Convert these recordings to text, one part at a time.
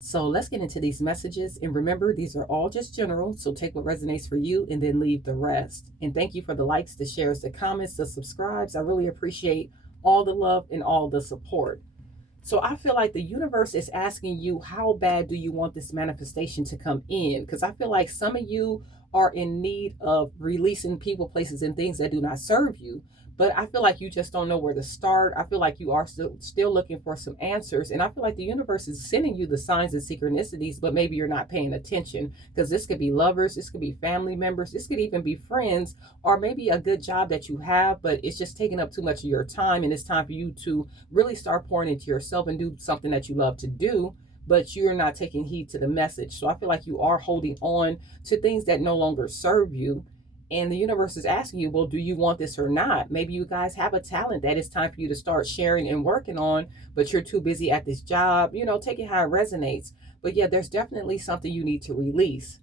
So let's get into these messages. And remember, these are all just general. So take what resonates for you and then leave the rest. And thank you for the likes, the shares, the comments, the subscribes. I really appreciate all the love and all the support. So I feel like the universe is asking you, how bad do you want this manifestation to come in? Because I feel like some of you are in need of releasing people, places, and things that do not serve you. But I feel like you just don't know where to start. I feel like you are still looking for some answers. And I feel like the universe is sending you the signs and synchronicities, but maybe you're not paying attention, because this could be lovers, this could be family members, this could even be friends, or maybe a good job that you have, but it's just taking up too much of your time. And it's time for you to really start pouring into yourself and do something that you love to do, but you're not taking heed to the message. So I feel like you are holding on to things that no longer serve you. And the universe is asking you, well, do you want this or not? Maybe you guys have a talent that it's time for you to start sharing and working on, but you're too busy at this job. Take it how it resonates. But yeah, there's definitely something you need to release.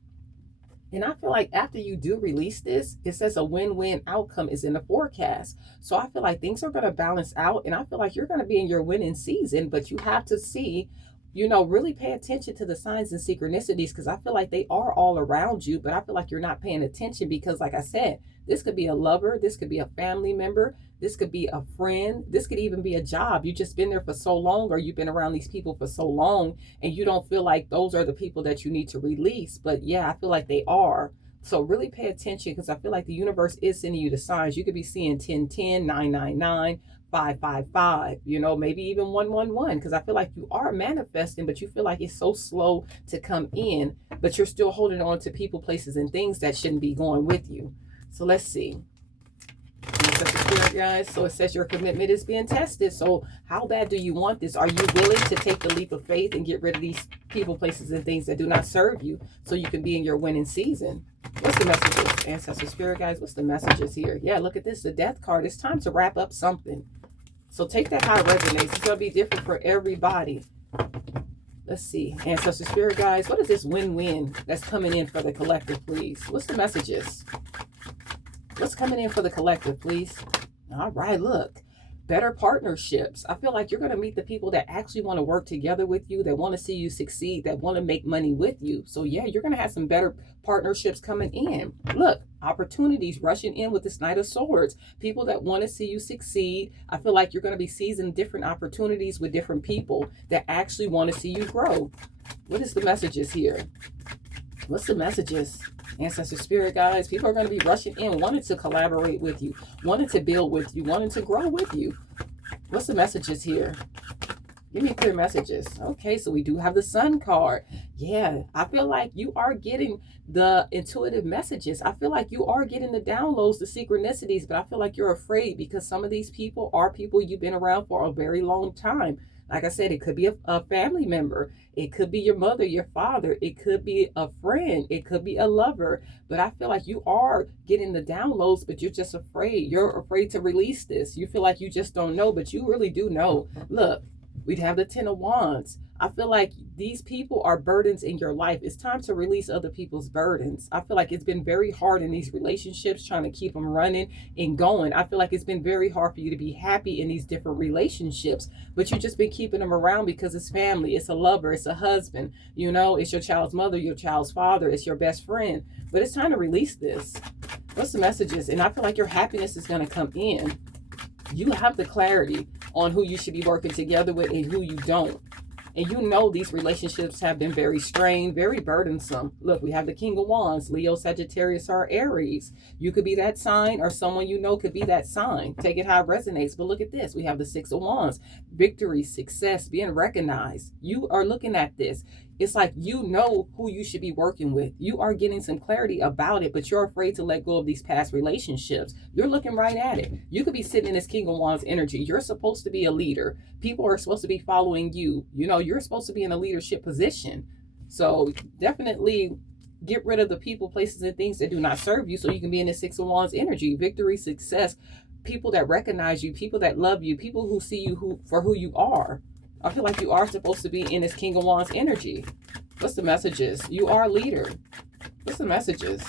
And I feel like after you do release this, it says a win-win outcome is in the forecast. So I feel like things are going to balance out. And I feel like you're going to be in your winning season, but you have to see, really pay attention to the signs and synchronicities, because I feel like they are all around you, but I feel like you're not paying attention because, like I said, this could be a lover, this could be a family member, this could be a friend, this could even be a job. You've just been there for so long, or you've been around these people for so long, and you don't feel like those are the people that you need to release. But yeah, I feel like they are. So really pay attention, because I feel like the universe is sending you the signs. You could be seeing 1010, 999, 555, maybe even 111, because I feel like you are manifesting, but you feel like it's so slow to come in, but you're still holding on to people, places, and things that shouldn't be going with you. So let's see. Spirit, guys. So it says your commitment is being tested. So how bad do you want this? Are you willing to take the leap of faith and get rid of these people, places, and things that do not serve you, so you can be in your winning season? What's the messages, Ancestor Spirit, guys? What's the messages here? Yeah, look at this, the Death card. It's time to wrap up something. So take that how it resonates. It's going to be different for everybody. Let's see. Ancestor Spirit, guys, what is this win-win that's coming in for the collective, please? What's the messages? What's coming in for the collective, please? All right, look. Better partnerships. I feel like you're going to meet the people that actually want to work together with you, that want to see you succeed, that want to make money with you. So yeah, you're going to have some better partnerships coming in. Look, opportunities rushing in with this Knight of Swords. People that want to see you succeed. I feel like you're going to be seizing different opportunities with different people that actually want to see you grow. What is the messages here? What's the messages? Ancestor Spirit, guys, people are going to be rushing in, wanting to collaborate with you, wanting to build with you, wanting to grow with you. What's the messages here? Give me clear messages. Okay, so we do have the Sun card. Yeah, I feel like you are getting the intuitive messages. I feel like you are getting the downloads, the synchronicities, but I feel like you're afraid because some of these people are people you've been around for a very long time. Like I said, it could be a family member. It could be your mother, your father. It could be a friend. It could be a lover. But I feel like you are getting the downloads, but you're just afraid. You're afraid to release this. You feel like you just don't know, but you really do know. Look, we'd have the Ten of Wands. I feel like these people are burdens in your life. It's time to release other people's burdens. I feel like it's been very hard in these relationships, trying to keep them running and going. I feel like it's been very hard for you to be happy in these different relationships, but you've just been keeping them around because it's family, it's a lover, it's a husband, it's your child's mother, your child's father, it's your best friend. But it's time to release this. What's the messages? And I feel like your happiness is going to come in. You have the clarity on who you should be working together with and who you don't. And these relationships have been very strained, very burdensome. Look, we have the King of Wands, Leo, Sagittarius, or Aries. You could be that sign, or someone could be that sign. Take it how it resonates. But look at this. We have the Six of Wands, victory, success, being recognized. You are looking at this. It's like you know who you should be working with. You are getting some clarity about it, but you're afraid to let go of these past relationships. You're looking right at it. You could be sitting in this King of Wands energy. You're supposed to be a leader. People are supposed to be following you. You're supposed to be in a leadership position. So definitely get rid of the people, places, and things that do not serve you, so you can be in the Six of Wands energy. Victory, success, people that recognize you, people that love you, people who see you for who you are. I feel like you are supposed to be in this King of Wands energy. What's the messages? You are a leader. What's the messages?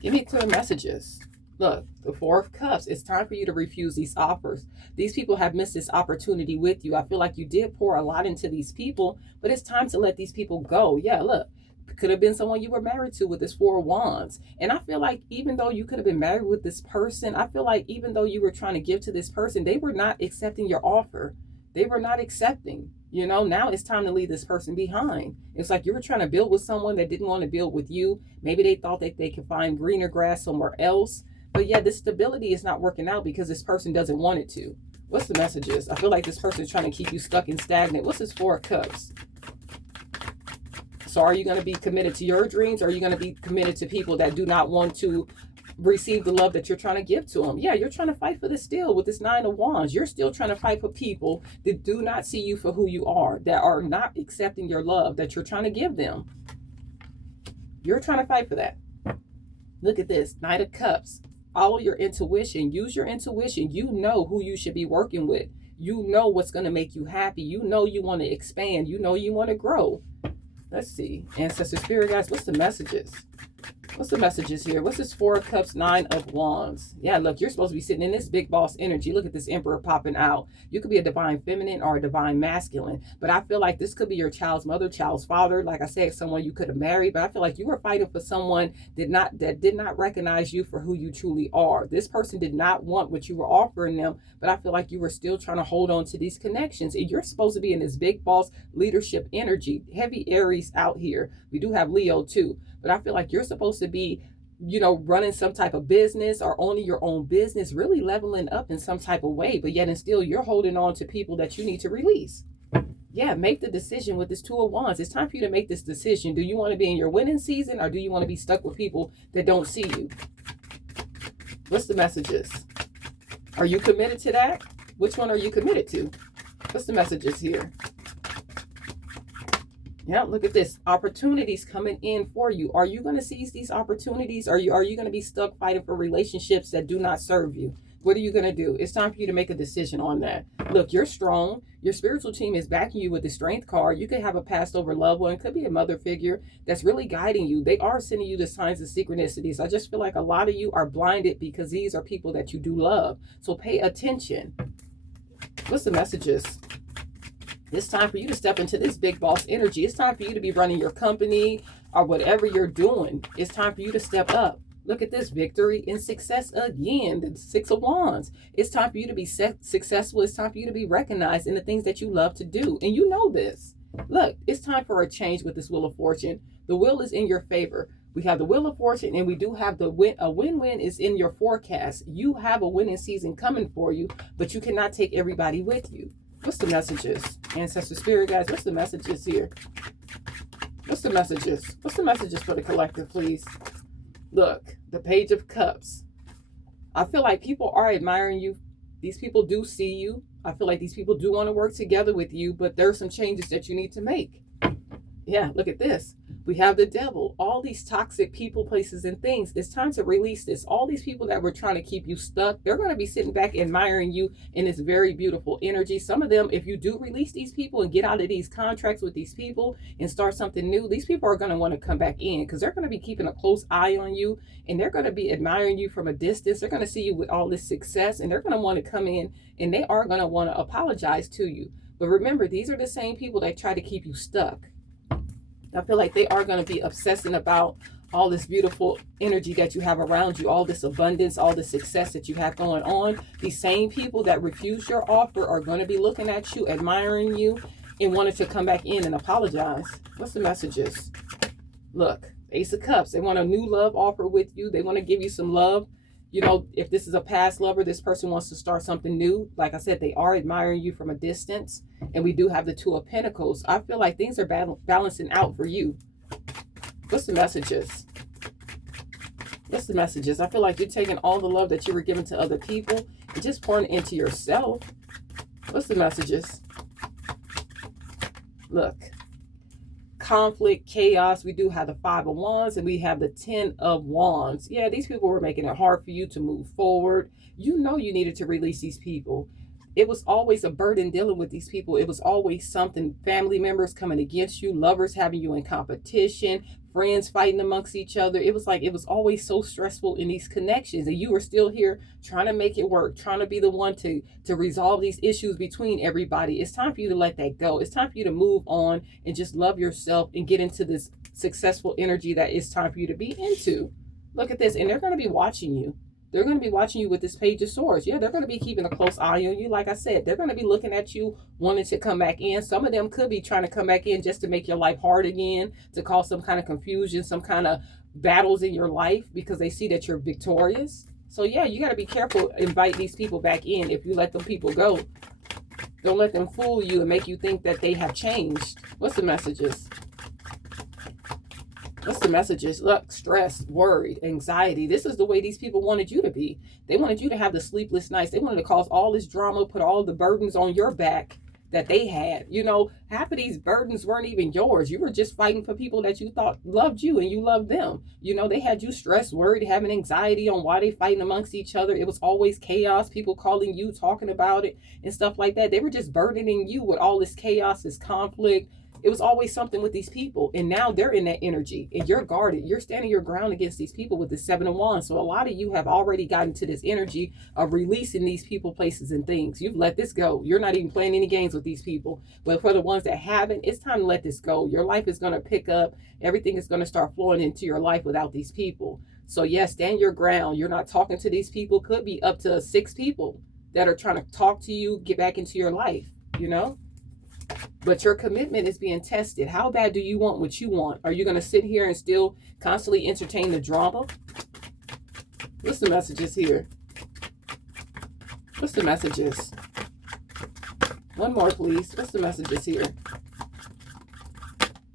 Give me clear messages. Look, the Four of Cups. It's time for you to refuse these offers. These people have missed this opportunity with you. I feel like you did pour a lot into these people, but it's time to let these people go. Yeah, look, could have been someone you were married to with this Four of Wands. And I feel like even though you could have been married with this person, I feel like even though you were trying to give to this person, they were not accepting your offer. They were not accepting. You know, now it's time to leave this person behind. It's like you were trying to build with someone that didn't want to build with you. Maybe they thought that they could find greener grass somewhere else. But yeah, this stability is not working out because this person doesn't want it to. What's the messages? I feel like this person is trying to keep you stuck and stagnant. What's this Four of Cups? So are you going to be committed to your dreams, or are you going to be committed to people that do not want to receive the love that you're trying to give to them? Yeah, you're trying to fight for this still with this Nine of Wands. You're still trying to fight for people that do not see you for who you are, that are not accepting your love that you're trying to give them. You're trying to fight for that. Look at this, Knight of Cups. Follow your intuition. Use your intuition. You know who you should be working with. You know what's going to make you happy. You know you want to expand. You know you want to grow. Let's see. Ancestor Spirit guys, what's the messages? What's the messages here? What's this Four of Cups, Nine of Wands? Yeah, look, you're supposed to be sitting in this big boss energy. Look at this Emperor popping out. You could be a divine feminine or a divine masculine, but I feel like this could be your child's mother, child's father. Like I said, someone you could have married, but I feel like you were fighting for someone that did not recognize you for who you truly are. This person did not want what you were offering them, but I feel like you were still trying to hold on to these connections. And you're supposed to be in this big boss leadership energy. Heavy Aries out here. We do have Leo too. But I feel like you're supposed to be, you know, running some type of business or owning your own business, really leveling up in some type of way. But yet and still, you're holding on to people that you need to release. Yeah, make the decision with this Two of Wands. It's time for you to make this decision. Do you want to be in your winning season, or do you want to be stuck with people that don't see you? What's the messages? Are you committed to that? Which one are you committed to? What's the messages here? Yeah, look at this. Opportunities coming in for you. Are you going to seize these opportunities? Are you going to be stuck fighting for relationships that do not serve you? What are you going to do? It's time for you to make a decision on that. Look, you're strong. Your spiritual team is backing you with the Strength card. You could have a passed over loved one. It could be a mother figure that's really guiding you. They are sending you the signs of synchronicities. I just feel like a lot of you are blinded because these are people that you do love. So pay attention. What's the messages? It's time for you to step into this big boss energy. It's time for you to be running your company or whatever you're doing. It's time for you to step up. Look at this, victory and success again. The Six of Wands. It's time for you to be successful. It's time for you to be recognized in the things that you love to do. And you know this. Look, it's time for a change with this Wheel of Fortune. The wheel is in your favor. We have the Wheel of Fortune, and we do have the win. A win-win is in your forecast. You have a winning season coming for you, but you cannot take everybody with you. What's the messages? Ancestor Spirit guys, what's the messages here? What's the messages? What's the messages for the collective, please? Look, the Page of Cups. I feel like people are admiring you. These people do see you. I feel like these people do want to work together with you, but there are some changes that you need to make. Yeah, look at this. We have the Devil. All these toxic people, places, and things. It's time to release this. All these people that were trying to keep you stuck, they're going to be sitting back admiring you in this very beautiful energy. Some of them, if you do release these people and get out of these contracts with these people and start something new, these people are going to want to come back in because they're going to be keeping a close eye on you, and they're going to be admiring you from a distance. They're going to see you with all this success, and they're going to want to come in, and they are going to want to apologize to you. But remember, these are the same people that try to keep you stuck. I feel like they are going to be obsessing about all this beautiful energy that you have around you, all this abundance, all the success that you have going on. These same people that refuse your offer are going to be looking at you, admiring you, and wanting to come back in and apologize. What's the messages? Look, Ace of Cups. They want a new love offer with you. They want to give you some love. You know, if this is a past lover, this person wants to start something new. Like I said, they are admiring you from a distance. And we do have the Two of Pentacles. I feel like things are balancing out for you. What's the messages? What's the messages? I feel like you're taking all the love that you were giving to other people and just pouring it into yourself. What's the messages? Look. Conflict, chaos. We do have the Five of Wands, and we have the Ten of Wands. Yeah, these people were making it hard for you to move forward. You know you needed to release these people. it was always a burden dealing with these people. It was always something, family members coming against you, lovers having you in competition, friends fighting amongst each other. It was like, it was always so stressful in these connections, and you were still here trying to make it work, trying to be the one to resolve these issues between everybody. It's time for you to let that go. It's time for you to move on and just love yourself and get into this successful energy that it's time for you to be into. Look at this, and they're going to be watching you. They're going to be watching you with this Page of Swords. Yeah, they're going to be keeping a close eye on you. Like I said, they're going to be looking at you, wanting to come back in. Some of them could be trying to come back in just to make your life hard again, to cause some kind of confusion, some kind of battles in your life, because they see that you're victorious. So yeah, you got to be careful. Invite these people back in. If you let them people go, don't let them fool you and make you think that they have changed. What's the messages? What's the messages? Look, stress, worried, anxiety. This is the way these people wanted you to be. They wanted you to have the sleepless nights. They wanted to cause all this drama, put all the burdens on your back that they had. You know, half of these burdens weren't even yours. You were just fighting for people that you thought loved you and you loved them. You know, they had you stressed, worried, having anxiety on why they fighting amongst each other. It was always chaos, people calling you, talking about it and stuff like that. They were just burdening you with all this chaos, this conflict. It was always something with these people, and now they're in that energy, and you're guarded. You're standing your ground against these people with the Seven of Wands. So a lot of you have already gotten to this energy of releasing these people, places, and things. You've let this go. You're not even playing any games with these people. But for the ones that haven't, it's time to let this go. Your life is going to pick up. Everything is going to start flowing into your life without these people. So yes, stand your ground. You're not talking to these people. Could be up to 6 people that are trying to talk to you, get back into your life, you know? But your commitment is being tested. How bad do you want what you want? Are you going to sit here and still constantly entertain the drama? What's the messages here? What's the messages? One more, please. What's the messages here?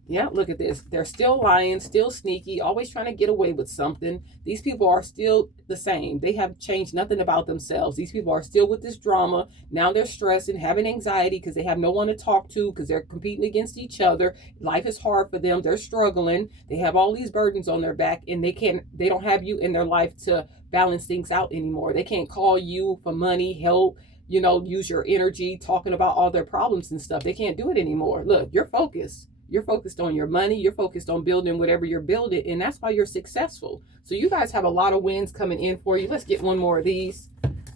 Yeah, look at this. They're still lying, still sneaky, always trying to get away with something. These people are still the same. They have changed nothing about themselves. These people are still with this drama. Now they're stressing, having anxiety because they have no one to talk to, because they're competing against each other. Life is hard for them. They're struggling. They have all these burdens on their back, and they don't have you in their life to balance things out anymore. They can't call you for money, help, you know, use your energy talking about all their problems and stuff. They can't do it anymore. Look, you're focused. You're focused on your money. You're focused on building whatever you're building. And that's why you're successful. So you guys have a lot of wins coming in for you. Let's get one more of these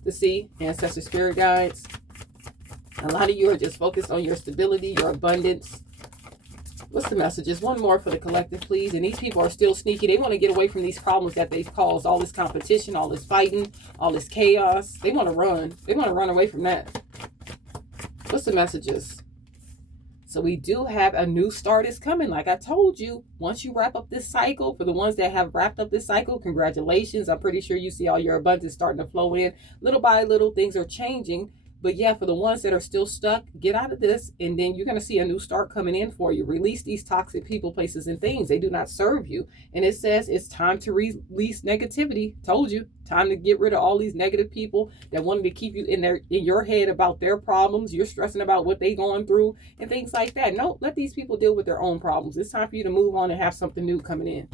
to see. Ancestor spirit guides. A lot of you are just focused on your stability, your abundance. What's the messages? One more for the collective, please. And these people are still sneaky. They want to get away from these problems that they've caused. All this competition, all this fighting, all this chaos. They want to run. They want to run away from that. What's the messages? So we do have a new start is coming. Like I told you, once you wrap up this cycle, for the ones that have wrapped up this cycle, congratulations. I'm pretty sure you see all your abundance starting to flow in. Little by little, things are changing. But yeah, for the ones that are still stuck, get out of this, and then you're going to see a new start coming in for you. Release these toxic people, places, and things. They do not serve you. And it says it's time to release negativity. Told you. Time to get rid of all these negative people that wanted to keep you in your head about their problems. You're stressing about what they're going through and things like that. No, let these people deal with their own problems. It's time for you to move on and have something new coming in.